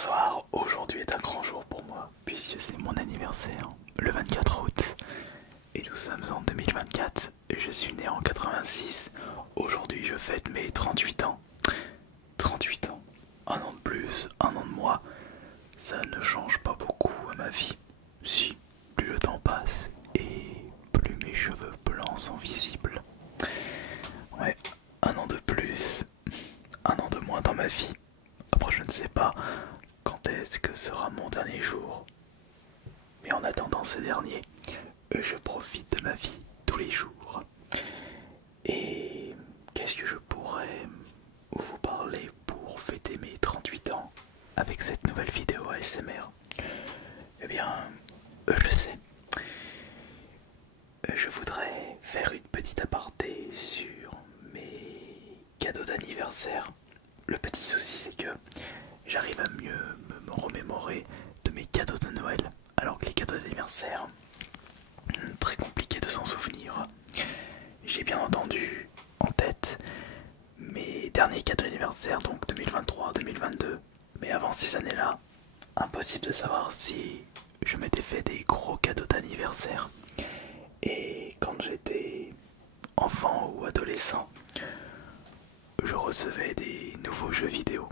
Bonsoir, aujourd'hui est un grand jour pour moi puisque c'est mon anniversaire, le 24 août. Et nous sommes en 2024 et je suis né en 86. Aujourd'hui je fête mes 38 ans. 38 ans, un an de plus, un an de moins, ça ne change pas beaucoup à ma vie. Si, plus le temps passe et plus mes cheveux blancs sont visibles. Ouais, un an de plus, un an de moins dans ma vie. Après je ne sais pas quand est-ce que sera mon dernier jour. Mais en attendant ce dernier, je profite de ma vie tous les jours. Et qu'est-ce que je pourrais vous parler pour fêter mes 38 ans avec cette nouvelle vidéo ASMR? Eh bien, je sais. Je voudrais faire une petite aparté sur mes cadeaux d'anniversaire. Le petit souci c'est que j'arrive à mieux me remémorer de mes cadeaux de Noël, alors que les cadeaux d'anniversaire, très compliqué de s'en souvenir. J'ai bien entendu en tête mes derniers cadeaux d'anniversaire, donc 2023-2022, mais avant ces années-là, impossible de savoir si je m'étais fait des gros cadeaux d'anniversaire. Et quand j'étais enfant ou adolescent, je recevais des nouveaux jeux vidéo.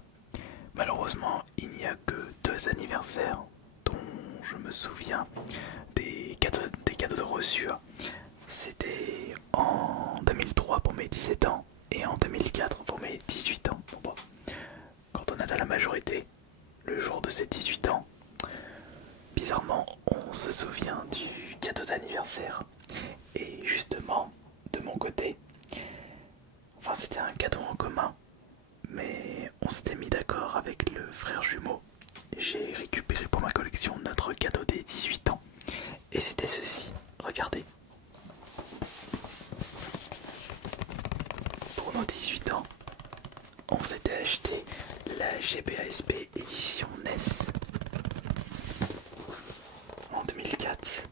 Malheureusement, il n'y a que 2 anniversaires dont je me souviens des cadeaux de reçus. C'était en 2003 pour mes 17 ans et en 2004 pour mes 18 ans. Bon, quand on atteint la majorité, le jour de ses 18 ans, bizarrement, on se souvient du cadeau d'anniversaire. Et justement, de mon côté, enfin c'était un cadeau en commun, mais on s'était mis d'accord avec le frère jumeau. J'ai récupéré pour ma collection notre cadeau des 18 ans. Et c'était ceci, regardez. Pour nos 18 ans, on s'était acheté la GBASP édition NES en 2004.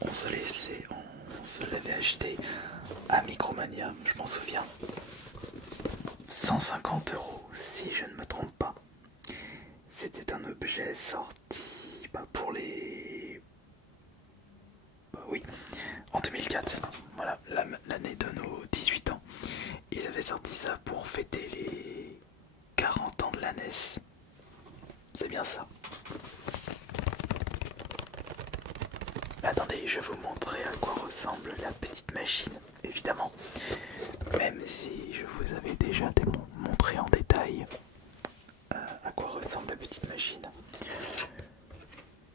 On se l'avait acheté à Micromania, je m'en souviens. 150 € si je ne me trompe pas. C'était un objet sorti pour les... oui, en 2004. Voilà, l'année de nos 18 ans. Ils avaient sorti ça pour fêter les 40 ans de la NES. C'est bien ça. Attendez, je vais vous montrer à quoi ressemble la petite machine, évidemment. Même si je vous avais déjà montré en détail à quoi ressemble la petite machine.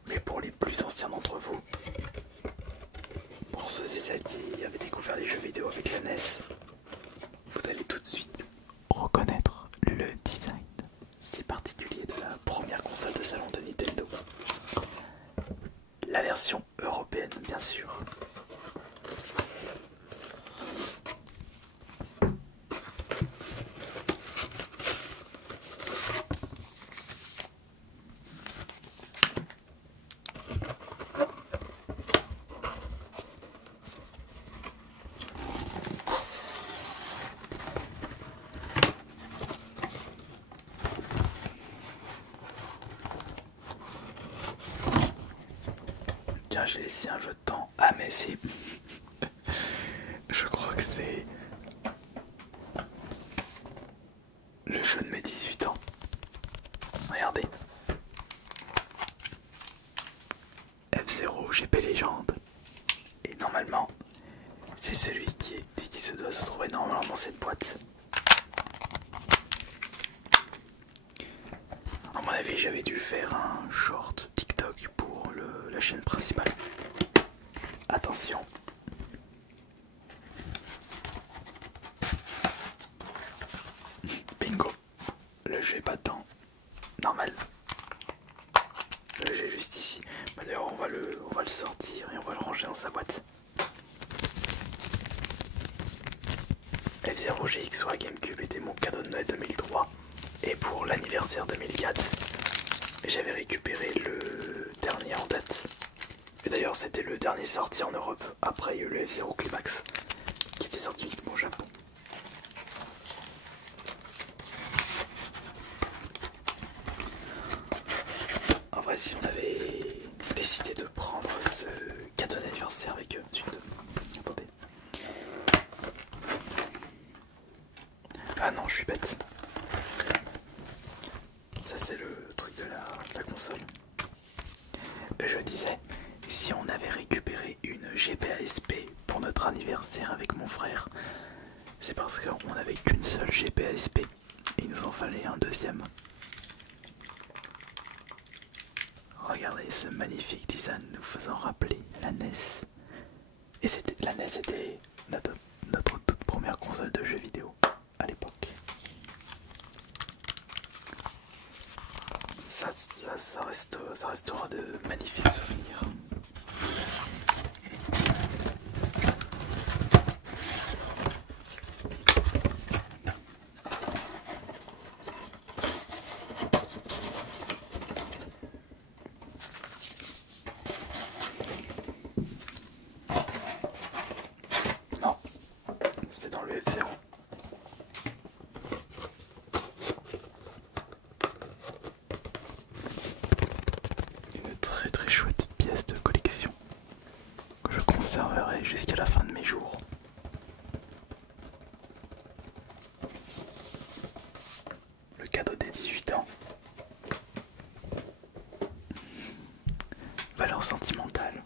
Mais pour les plus anciens d'entre vous, pour ceux et celles qui avaient découvert les jeux vidéo avec la NES, vous allez tout de suite reconnaître le design si particulier de la première console de salon de Nintendo. La version européenne, bien sûr. Tiens, j'ai laissé un jeu de temps. Ah mais c'est... je crois que c'est... le jeu de mes 18 ans. Regardez. F0 GP Légende. Et normalement, c'est celui qui se doit se trouver normalement dans cette boîte. À mon avis, j'avais dû faire un short TikTok pour la chaîne principale. Attention. Bingo. Le jeu est pas dedans. Normal. Le jeu est juste ici. D'ailleurs, on va le sortir et on va le ranger dans sa boîte. F0 GX sur la GameCube était mon cadeau de Noël 2003. Et pour l'anniversaire 2004, j'avais récupéré le dernier en date. Et d'ailleurs, c'était le dernier sorti en Europe. Après, il y a eu le F0 Climax qui était sorti uniquement au Japon. si on avait décidé de prendre ce cadeau d'anniversaire avec eux. Attendez. Ah non, je suis bête. Ça c'est le truc de la console. Je disais, si on avait récupéré une GPASP pour notre anniversaire avec mon frère, c'est parce qu'on n'avait qu'une seule GPASP et il nous en fallait un deuxième. Regardez ce magnifique design nous faisant rappeler la NES. Et la NES était notre toute première console de jeux vidéo à l'époque. Ça restera de magnifiques souvenirs. Non, c'est dans le F0. Une très chouette pièce de collection que je conserverai jusqu'à la fin de mes jours. Le cadeau des 18 ans. Valeur sentimentale.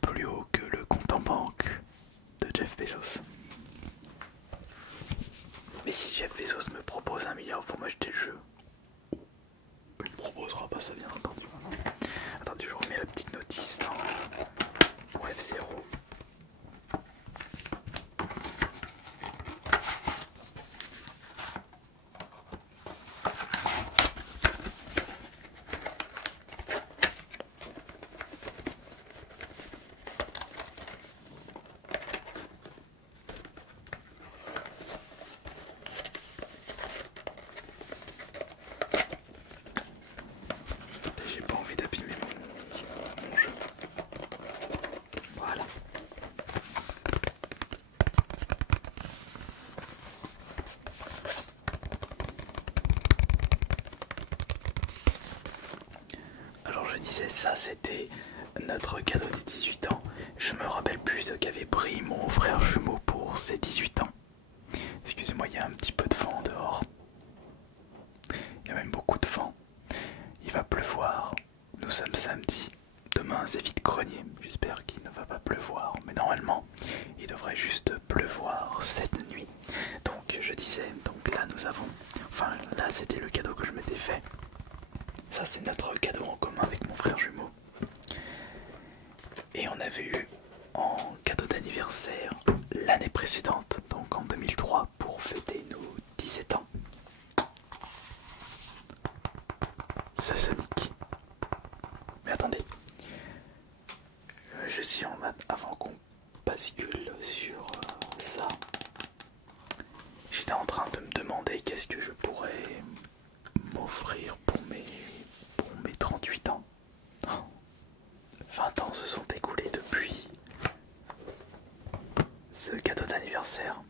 Plus haut que le compte en banque de Jeff Bezos. Mais si Jeff Bezos me propose 1 milliard pour m'acheter le jeu, il me proposera pas ça bien entendu. Attendez, je remets la petite notice pour F0. J'ai pas envie d'abîmer mon jeu. Voilà. Alors je disais ça, c'était notre cadeau des 18 ans. Je me rappelle plus ce qu'avait pris mon frère jumeau pour ses 18 ans. Excusez-moi, il y a un petit peu de vent dehors. Il y a même beaucoup de vent. Il va pleuvoir. Nous sommes samedi. Demain c'est vite grenier. J'espère qu'il ne va pas pleuvoir. Mais normalement, il devrait juste pleuvoir cette nuit. Donc je disais, donc là nous avons... Enfin là c'était le cadeau que je m'étais fait. Ça c'est notre cadeau en commun avec mon frère jumeau. Et on avait eu en cadeau d'anniversaire l'année précédente, donc en 2003, pour fêter nos 17 ans. Ce Sonic. Mais attendez, je suis en mode avant qu'on bascule sur ça. J'étais en train de me demander qu'est-ce que je pourrais m'offrir pour mes 38 ans. 20 ans se sont écoulés depuis ce cadeau d'anniversaire.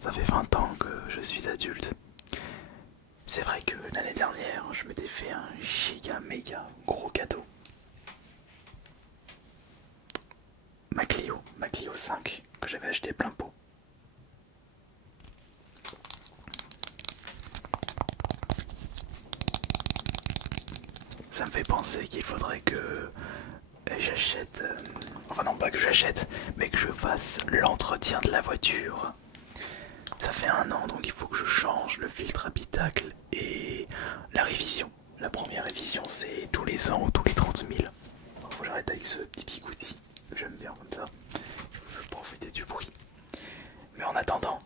Ça fait 20 ans que je suis adulte. C'est vrai que l'année dernière, je m'étais fait un giga méga gros cadeau. Ma Clio 5 que j'avais acheté plein pot. Ça me fait penser qu'il faudrait que j'achète... enfin non, pas que j'achète, mais que je fasse l'entretien de la voiture. Ça fait 1 an, donc il faut que je change le filtre habitacle et la révision. La première révision, c'est tous les ans ou tous les 30 000. Donc faut que j'arrête avec ce petit bigouti. J'aime bien comme ça. Je veux profiter du bruit. Mais en attendant,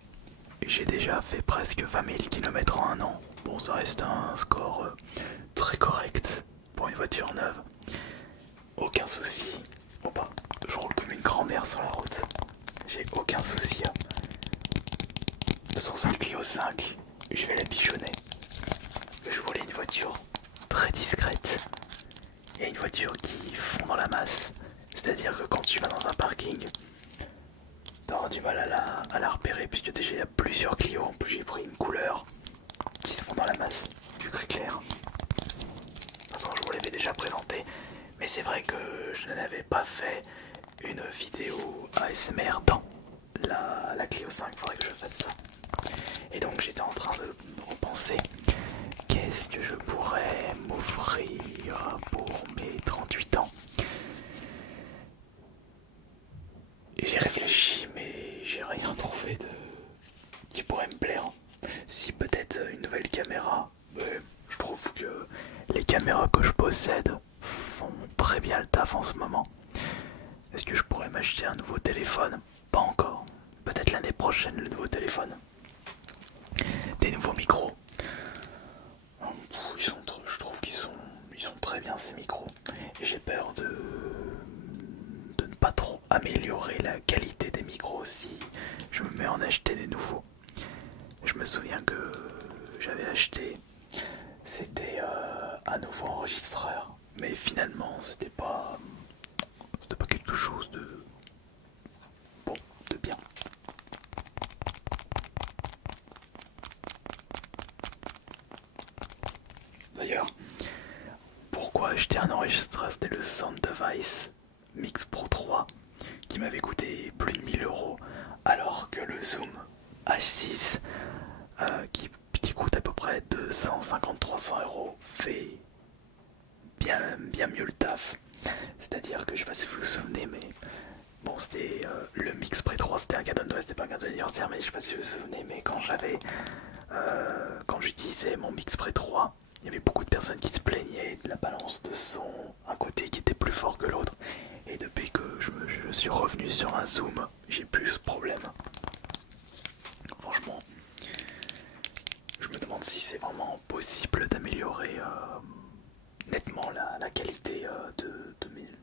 j'ai déjà fait presque 20 000 km en 1 an. Bon, ça reste un score très correct pour une voiture neuve. Aucun souci. Bon bah, je roule comme une grand-mère sur la route. J'ai aucun souci. De toute façon, c'est une Clio 5. Je vais la bichonner. Je voulais une voiture très discrète. Et une voiture qui fond dans la masse. C'est-à-dire que quand tu vas dans un parking, t'auras du mal à la repérer, puisque déjà il y a plusieurs Clio. En plus, j'ai pris une couleur qui se fond dans la masse. du gris clair. De toute façon, je vous l'avais déjà présenté, mais c'est vrai que je n'avais pas fait une vidéo ASMR dans la Clio 5, il faudrait que je fasse ça. Et donc j'étais en train de repenser, qu'est-ce que je pourrais m'offrir pour mes 38 ans. Et j'ai réfléchi, mais j'ai rien trouvé qui pourrait me plaire. Si peut-être une nouvelle caméra, mais je trouve que les caméras que je possède font très bien le taf en ce moment. Est-ce que je pourrais m'acheter un nouveau téléphone? Pas encore. Peut-être l'année prochaine le nouveau téléphone. Des nouveaux micros. Je trouve qu'ils sont très bien ces micros. Et j'ai peur de ne pas trop améliorer la qualité des micros si je me mets à en acheter des nouveaux. Je me souviens que j'avais acheté, c'était un nouveau enregistreur, mais finalement c'était pas quelque chose de bon, de bien. D'ailleurs, pourquoi acheter un enregistreur? C'était le Sound Device Mix Pro 3 qui m'avait coûté plus de 1000 euros, alors que le Zoom H6 qui coûte à peu près 250-300 euros fait bien mieux le taf. C'est-à-dire que je sais pas si vous vous souvenez, mais bon, c'était le Mix Pro 3, c'était un cadeau de Noël, c'était pas un cadeau d'anniversaire, mais je sais pas si vous vous souvenez, mais quand j'utilisais mon Mix Pro 3, il y avait beaucoup de personnes qui se plaignaient de la balance de son, un côté qui était plus fort que l'autre. Et depuis que je suis revenu sur un Zoom, j'ai plus ce problème. Franchement, je me demande si c'est vraiment possible d'améliorer nettement la qualité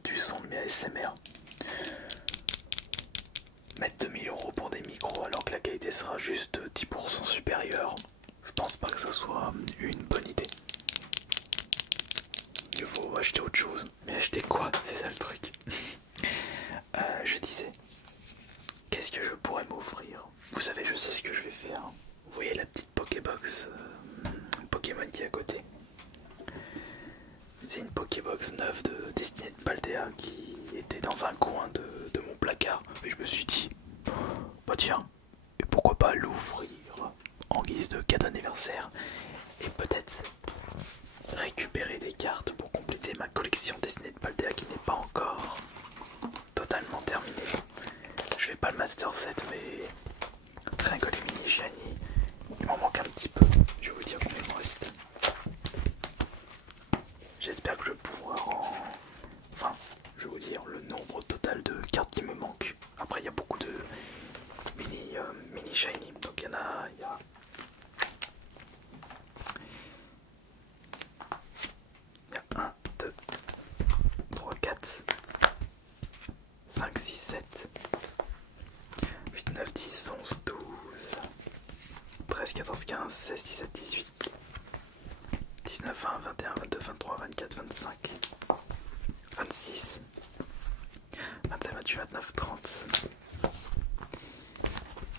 du son de mes ASMR. Mettre 2000 euros pour des micros alors que la qualité sera juste 10% supérieure, je pense pas que ça soit une bonne idée. Il faut acheter autre chose. Mais acheter quoi? C'est ça le truc. Je disais, qu'est-ce que je pourrais m'offrir? Vous savez, je sais ce que je vais faire. Vous voyez la petite Pokébox Pokémon qui est à côté? C'est une Pokébox neuve de Destiny de Paldea qui était dans un coin de mon placard. Et je me suis dit, bah tiens, et pourquoi pas l'ouvrir en guise de cadeau d'anniversaire et peut-être récupérer des cartes pour compléter ma collection Destiny de Paldea qui n'est pas encore totalement terminée. Je fais pas le Master 7, mais rien que les mini shiny, il m'en manque un petit peu. Je vais vous dire combien il me reste. J'espère que je vais pouvoir enfin, je vais vous dire le nombre total de cartes qui me manquent. Après, il y a beaucoup de mini shiny, donc il y a 1, 2, 3, 4, 5, 6, 7, 8, 9, 10, 11, 12, 13, 14, 15, 16, 17, 18, 19, 20, 21, 22, 23, 24, 25, 26, 27, 28, 29, 30.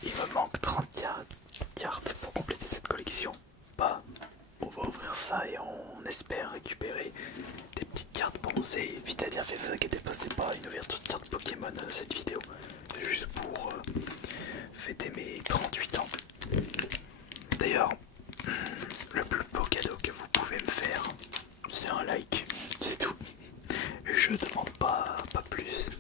Il me manque 30 cartes pour compléter cette collection. Bah, on va ouvrir ça et on espère récupérer des petites cartes. Bon, c'est vite et bien fait, vous inquiétez pas, c'est pas une ouverture de cartes Pokémon cette vidéo. C'est juste pour fêter mes 38 ans. D'ailleurs, le plus beau cadeau que vous pouvez me faire, c'est un like, c'est tout. Je demande pas plus.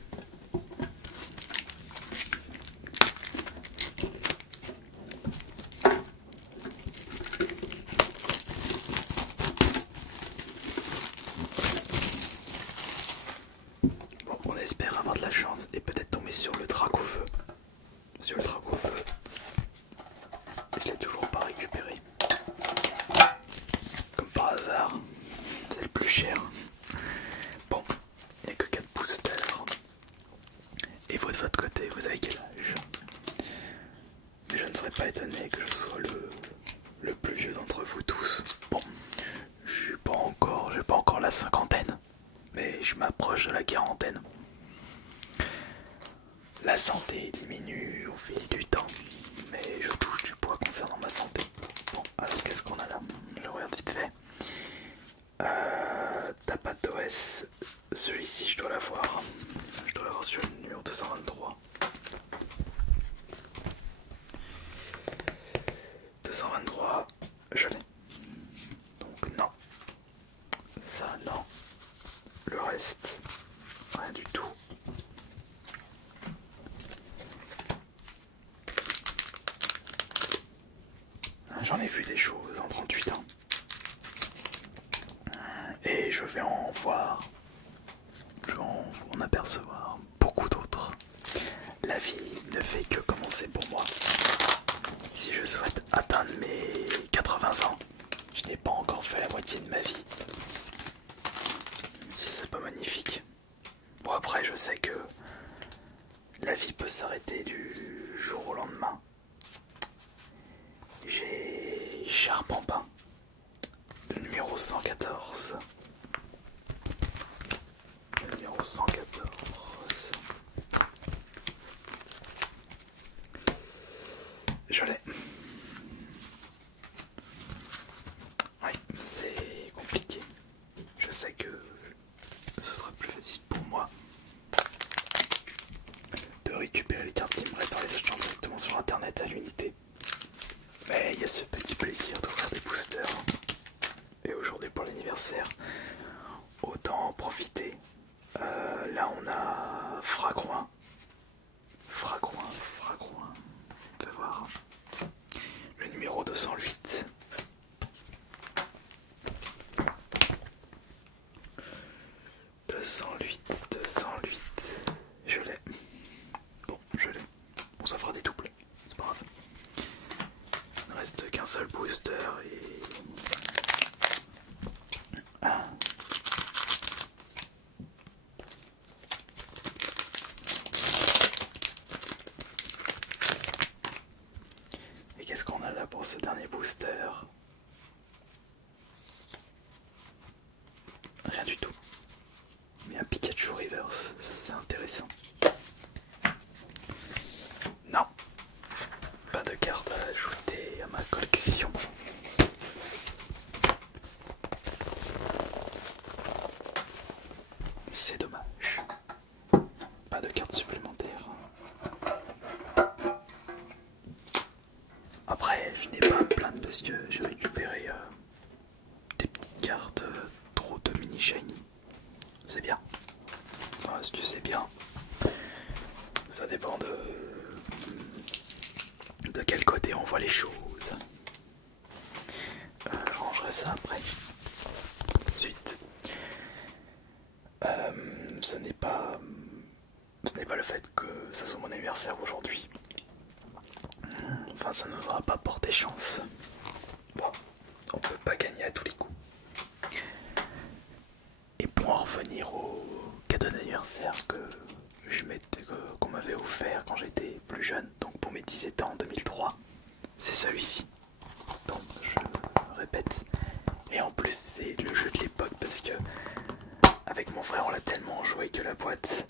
Bon, on espère avoir de la chance et peut-être tomber sur le Dracofeu. Sur le Dracofeu. Je l'ai toujours pas récupéré. Comme par hasard, c'est le plus cher. Bon, il n'y a que 4 boosters. Et vous de votre côté, vous avez quel âge? Mais je ne serais pas étonné que je sois le plus vieux d'entre vous tous. Bon, j'ai pas encore la cinquantaine, mais je m'approche de la quarantaine. La santé diminue au fil du temps, mais je touche du poids concernant ma santé. Bon, alors qu'est-ce qu'on a là? Je regarde vite fait. 223, je l'ai. Donc non. Ça, non. Le reste, rien du tout. J'en ai vu des choses en 38 ans. Et je vais en voir, je vais en apercevoir beaucoup d'autres. La vie ne fait que commencer pour moi. Si je souhaite atteindre mes 80 ans, je n'ai pas encore fait la moitié de ma vie. Si c'est pas magnifique. Bon, après je sais que la vie peut s'arrêter du jour au lendemain. J'ai Charpempin, le numéro 114. Le numéro 114. Je l'ai. Oui, c'est compliqué. Je sais que ce sera plus facile pour moi de récupérer les cartes qui me restent dans les achats directement sur internet à l'unité. Mais il y a ce petit plaisir d'ouvrir des boosters. Et aujourd'hui pour l'anniversaire, autant en profiter. Là on a Fragouin. Fragouin. On peut voir. Le numéro 208. Je l'ai. Bon, je l'ai. Bon, ça fera des doubles. C'est pas grave. Il ne reste qu'un seul booster et... Ah. Et qu'est-ce qu'on a là pour ce dernier booster? Rien du tout. Mais un Pikachu Reverse, ça c'est intéressant. Non, pas de carte à ajouter à ma collection. C'est dommage. Pas de carte supplémentaire. Après, je n'ai pas à me plaindre parce que j'ai récupéré des petites cartes trop de mini shiny. C'est bien. Enfin, est-ce que c'est bien? Ça dépend de quel côté on voit les choses. Je rangerai ça après. Ensuite, ce n'est pas le fait que ça soit mon anniversaire aujourd'hui. Enfin, ça ne nous aura pas porté chance. Bon, on peut pas gagner à tous les coups. Et pour en revenir au cadeau d'anniversaire qu'on m'avait offert quand j'étais plus jeune, donc pour mes 17 ans en 2003, c'est celui-ci. Donc je répète. Et en plus c'est le jeu de l'époque parce que avec mon frère on l'a tellement joué que la boîte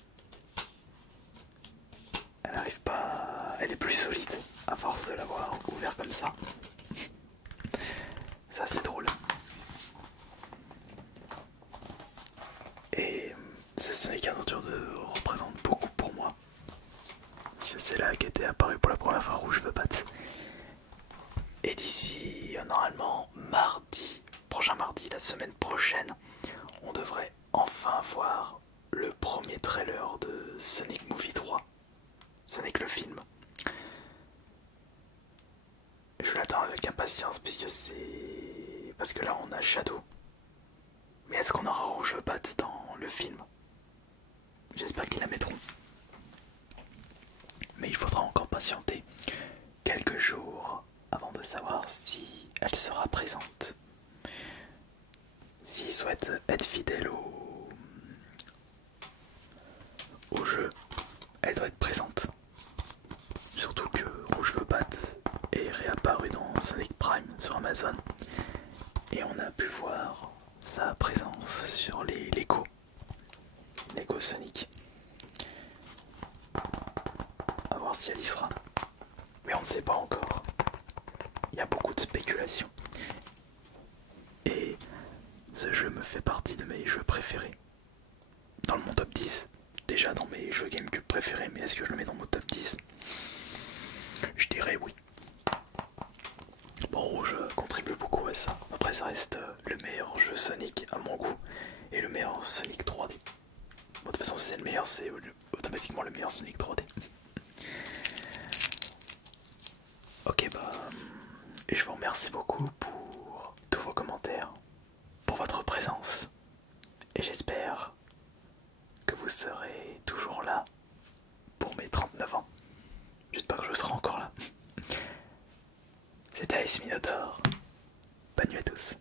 elle arrive pas, elle est plus solide à force de l'avoir ouvert comme ça. Ça c'est drôle. Et ce Sonic Adventure 2 représente beaucoup pour moi. Parce que c'est là qu'était apparu pour la première fois Rouge Veut Battre. Et d'ici normalement mardi, prochain mardi, la semaine prochaine, on devrait enfin voir le premier trailer de Sonic Movie 3. Sonic le film. Je l'attends avec impatience parce que là on a Shadow. Mais est-ce qu'on aura Rouge Veut Battre dans le film? J'espère qu'ils la mettront. Mais il faudra encore patienter quelques jours avant de savoir si elle sera présente. S'ils souhaitent être fidèles au jeu, elle doit être présente. Surtout que Rouge Veut Battre est réapparu dans Sonic Prime sur Amazon. Et on a pu voir sa présence sur les Lego Sonic. A voir si elle y sera. Mais on ne sait pas encore. Il y a beaucoup de spéculations. Et ce jeu me fait partie de mes jeux préférés. Dans mon top 10. Déjà dans mes jeux GameCube préférés, mais est-ce que je le mets dans mon top 10? Je dirais oui. Bon, Sonic à mon goût est le meilleur Sonic 3D. Bon, de toute façon, si c'est le meilleur, c'est automatiquement le meilleur Sonic 3D. Ok, bah, je vous remercie beaucoup pour tous vos commentaires, pour votre présence, et j'espère que vous serez toujours là pour mes 39 ans. J'espère que je serai encore là. C'était Ice Minotaur. Bonne nuit à tous.